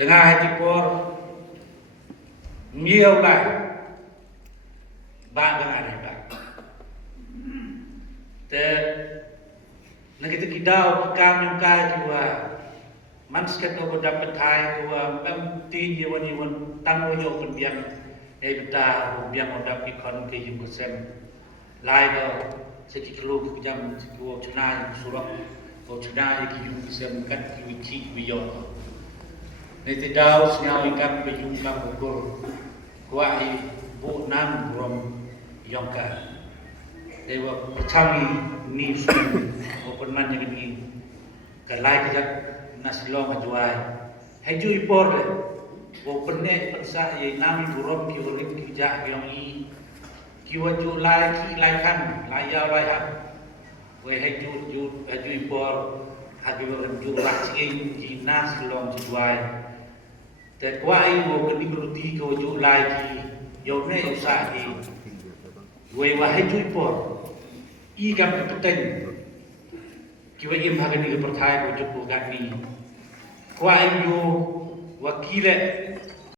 tengah tipor miau lah bagang ada te nakita kidau kam yung kaya kiwa mansket ko dapat thai kiwa pam tin yewan tang yo penbiang beta biang odap ikon ke yung sem lai ko sekiklu jam ko chuna surok ko chuna yung sem kat ki wiyo Niti daw sinyaw ikan bejungkang ukur kuai bu nam rom yongka dewa percangi ni sun openman yang ini kalai kejak nasilong ajuai haju ipor le openne persa ye nami burom kiurim kijak yongi kiwaju lai ki lai kan lai ya lai ha we haju ipor haju renju laching ki nasilong ajuaiแต่กว่าไอ้โมกันนี่กรุตีก็อยู่ลายที่ยอมแน่อุตส่าห์ดีเว้ยว่าให้ช่วยปอดอีกำเป็นเต็นคิดว่ายิ่งพากันนี่ประทายก็จุดโบกันนี่กว่าไอ้โยว่ากีเละ